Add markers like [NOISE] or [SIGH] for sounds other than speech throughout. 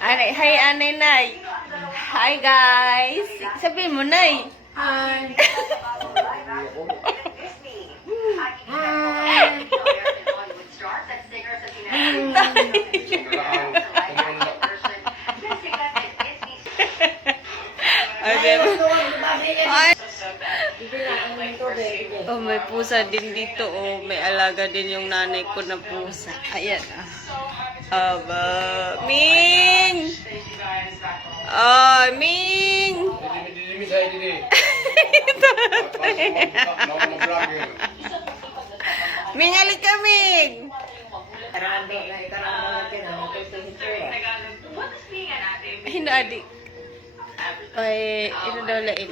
Anay, hi, anay, nay. Hi, guys. Sabihin mo, nay. Hi. Tubig. Oh, may pusa din dito. Oh, may alaga din yung nanay ko na pusa. Ayan. ah. Aba. Ming! Ay, Ming! [LAUGHS] Ming, alik ka, Ming! Adik. Ay, ito daw lain.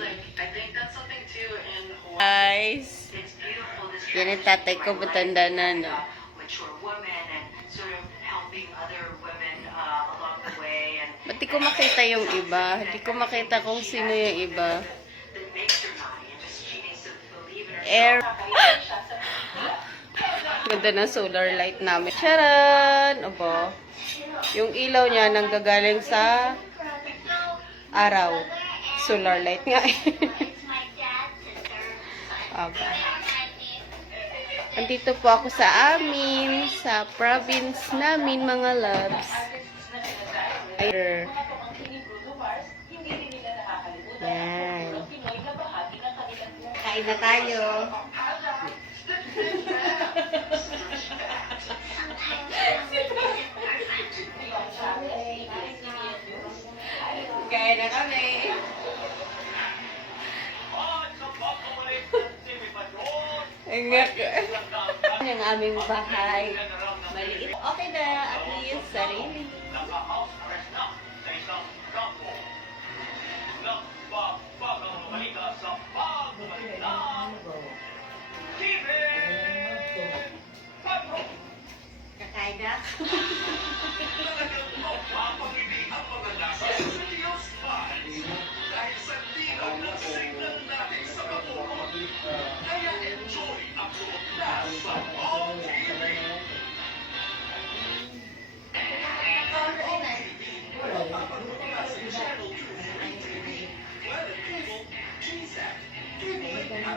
Guys. Yan ang tatay ko, matanda na, no? Ba't ko makita yung iba? Di ko makita kung sino yung iba. Air. [LAUGHS] Ganda ng solar light namin. Charan! Opo. Yung ilaw niya nanggagaling sa araw. Solar light nga. [LAUGHS] Opo. Andito po ako sa amin, sa province namin, mga loves. Ay, Yan. Kain na tayo. Kaya na kami. Ingat. Yung aming bahay. Maliit. Okay na. At least sarili. Kakain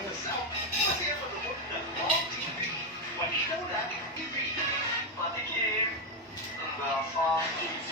in himself. He was here for the woman that loved TV. When he know that, he be. But again, the father